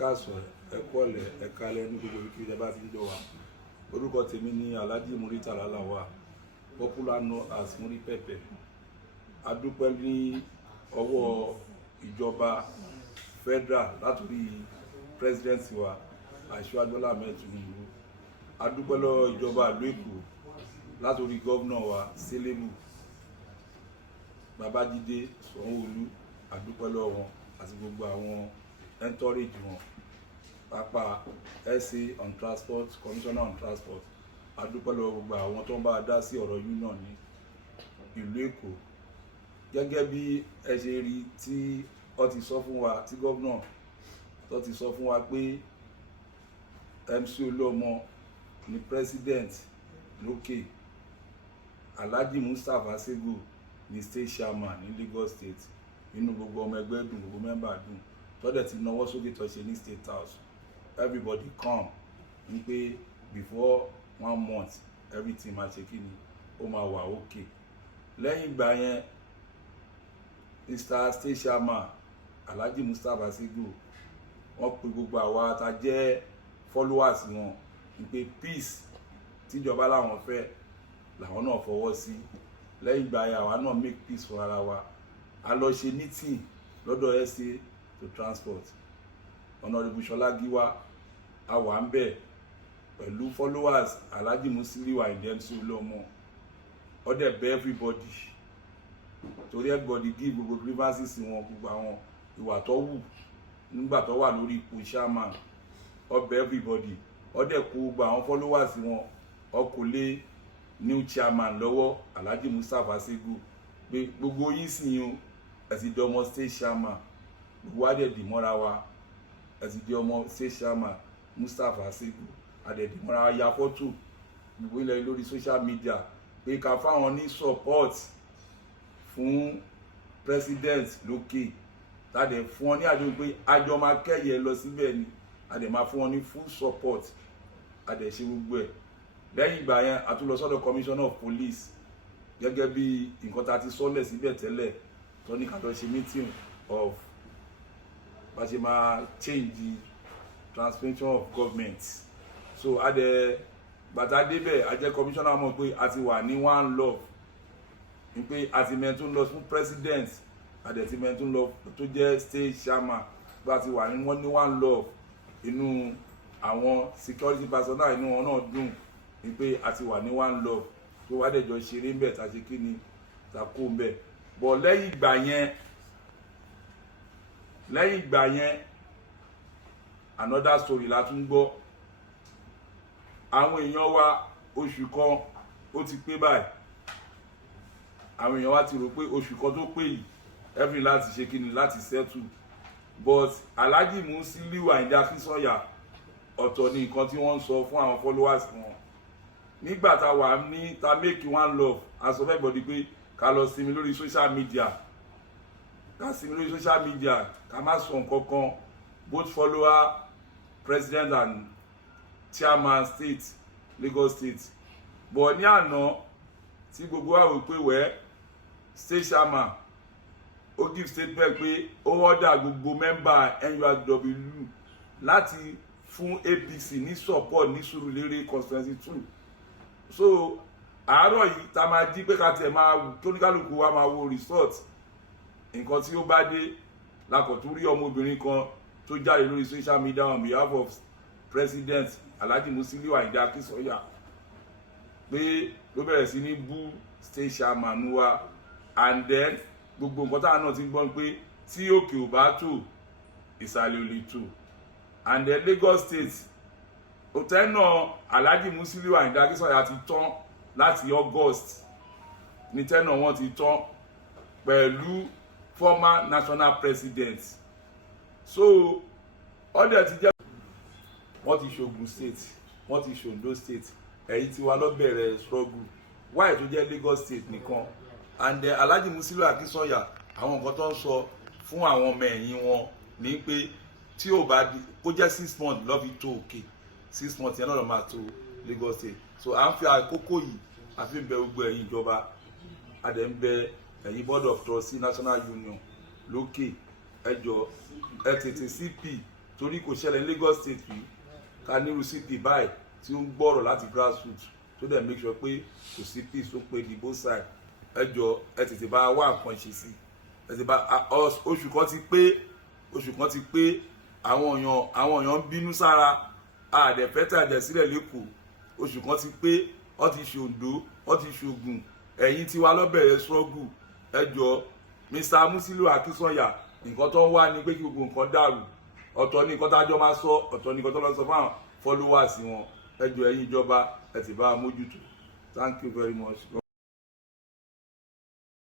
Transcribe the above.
káàsán, ẹ kúọ̀lẹ́, ẹ káalẹ́ ní gbogbo ibi tí ẹ bá ti ń jọ wá. Orúkọ tèmi ni Alhaji Muritala Lawal, popular known as Muri Pepe. A dúpẹ́ ní ọwọ́ ìjọba federal látòrí president wa Aṣíwájú Bọ́lá Ahmed Tinubu. A dúpẹ́ lọ́wọ́ ìjọba ìlú Èkó látòrí gómìnà wa Selebu Babájídé Sanwó-Olú. A dúpẹ́ lọ́wọ́ wọn àti gbogbo àwọn entourage wọn, pápá SA on transport, commissioner on transport. A dúpẹ́ lọ́wọ́ gbogbo àwọn tó ń bá dá sí ọ̀rọ̀ union ní ìlú Èkó. Gẹ́gẹ́ bí ẹ ṣe rí tí ó ti sọ fún wa, tí gómìnà tó ti sọ fún wa pé MC Oluomo ni president lókè, Alhaji Mustapha Sego ni state chairman ní Lagos state. Inú gbogbo ọmọ ẹgbẹ́ dùn, gbogbo mẹ́mbà dùn, tọ́dẹ̀ ti náwó sókè tó ṣe ní state house. Everybody come ní pé before 1 month everything máa ṣe kíni, ó máa wà okay. Lẹ́yìn ìgbà yẹn Mr. State Chairman Alhaji Mustapha Sego wọ́n pe gbogbo àwa tá jẹ́ followers wọn ní pé peace tíjọba làwọn fẹ́ làwọn náà fọwọ́ sí. Lẹ́yìn ìgbà yẹn àwa náà make peace fún ara wa. A lọ ṣe meeting lọ́dọ̀ SA to transport. Honorable Ṣọlá Gíwá a wà ń bẹ̀ pẹ̀lú followers Alhaji Musiliu Ayinde MC Oluomo. Ó dẹ̀ bẹ̀ everybody torí everybody give gbogbo grievances wọn, gbogbo àwọn ìwà tó wù nígbà tó wà lórí ipò chairman. Ó bẹ̀ everybody, ó dẹ̀ kó gbogbo àwọn followers wọn, ó kò lé new chairman lọ́wọ́ Alhaji Mustapha Sego pé gbogbo yín sì yín ẹ ti di ọmọ state chairman, gbogbo wa dẹ̀ dì mọ́ra wa, ẹ ti di ọmọ state chairman Mustapha Sego, a dẹ̀ dì mọ́ra wa, ya fọ́tò gbogbo ilẹ̀ lórí social media pé ká fáwọn ní support fún president lókè. Ta dẹ̀ fún wọn ní àjọ pé àjọ máa kẹ́yẹ lọ síbẹ̀ ni, a dẹ̀ máa fún wọn ní full support, a dẹ̀ ṣe gbogbo ẹ̀. Lẹ́yìn ìgbà yẹn a tún lọ sọ́dọ̀ commissioner of police gẹ́gẹ́ bí nǹkan tá ti sọ́lẹ̀ síbẹ̀ tẹ́lẹ̀ tó ní ká lọ ṣe meeting of bá ṣe máa change the transformation of government. So a dẹ̀ bàtà débẹ̀ a jẹ́ commissioner mọ̀ pé a ti wà ní one love, ní pé a ti mẹ́tò ń lọ fún president, a dẹ̀ ti mẹ́tò ń lọ tó jẹ́ state chairman, bá ti wà ní wọ́n ní one love. Inú àwọn security personnel inú wọn náà dùn ní pé a ti wà ní one love, tó wá dẹ̀jọ́ ṣeré ń bẹ̀ tá ṣe kí ni tá kó ń bẹ̀. Bọ̀ lẹ́yìn ìgbà yẹn another story la tún gbọ́. Àwọn èèyàn wa oṣù kan ó ti pé báyìí, àwọn èèyàn wa ti rò pé oṣù kan tó pé yìí every láti ṣe kí ni láti settle, but Alhaji Musiliu Ayinde ọ̀tọ̀ ni nǹkan tí wọ́n ń sọ fún àwọn followers wọn. Nígbà tá wà ní ta make one love, a sọ fẹ́ gbọ́dọ̀ pé ká lọ sinmi lórí social media, ká sinmi lórí social media, ká má sọ nǹkan kan, both follower president and chairman state Lagos state. But ní àná tí gbogbo wa wò pé wẹ́ state chairman ó give statement pé ó order gbogbo member NURW láti fún APC ní support ní Surulere constituency 2. So àárọ̀ yìí tá máa jí pé ká tẹ̀ máa tóníkálùkù wa máa wo resort, nǹkan tí ó bá dé lákọ̀tún rí ọmọbìnrin kan tó jáde lórí social media on behalf of president Alhaji Musiliu Ayinde pé ló bẹ̀rẹ̀ sí ní bú state chairman wa, and then gbogbo nǹkan táwọn náà ti gbọ́n pé tí òkè ò bá tò ìsàlẹ̀ ò lè tò. And then Lagos state òtẹ́ náà Alhaji Musiliu Ayinde ti tán láti August ní tẹ́nà wọn ti tán pẹ̀lú former national president. So ọdẹ ti jẹ́ wọ́n ti ṣÒgùn state, wọ́n ti ṣOndo state, èyí tí wà lọ bẹ̀rẹ̀ struggle why tó jẹ́ Lagos state nìkan. And then Alhaji Musiliu Ayinde àwọn nǹkan tó ń sọ fún àwọn ọmọ ẹ̀yìn wọn ní pé tí ò bá kó jẹ́ 6 months lọ́ fi tó òkè, 6 months yẹn náà lọ́ máa tó Lagos state. So à ń fi àkókò yìí a fi ń bẹ gbogbo ẹ̀yin ìjọba, a dẹ̀ ń bẹ ẹ̀yin board of trustees national union lókè, ẹ jọ̀ọ́ ẹ tètè CP torí kò ṣẹlẹ̀ ní Lagos State yìí ká nírú city báyìí tí ó ń gbọ́rọ̀ láti grassroots tó dẹ̀ make sure pé kò sí peace tó pé ní both side. Ẹ jọ ẹ tètè bá wá nǹkan ṣe sí ẹ tètè bá oṣù kan ti pé àwọn èèyàn ń bínú sára àdẹ̀fẹ́ tàjẹ̀ sílẹ̀ lẹ́kọ̀ọ́ oṣù kan ti pé wọ́n ti ṣe Oǹdó wọ́n ti ṣe Ògùn ẹ̀yìn tiwa lọ́bẹ̀rẹ̀ struggle. Ẹ jọ Mr. Musiliu Akínsànyà nǹkan tó ń wá ní pé kí gbogbo nǹkan dàrú ọ̀tọ̀ ní nǹkan tájọ́ máa sọ ọ̀tọ̀ ní nǹkan tó lọ sọ fáwọn followers wọn. Ẹ jọ ẹ̀yin ìjọba ẹ ti bá a mójútó. Thank you very much.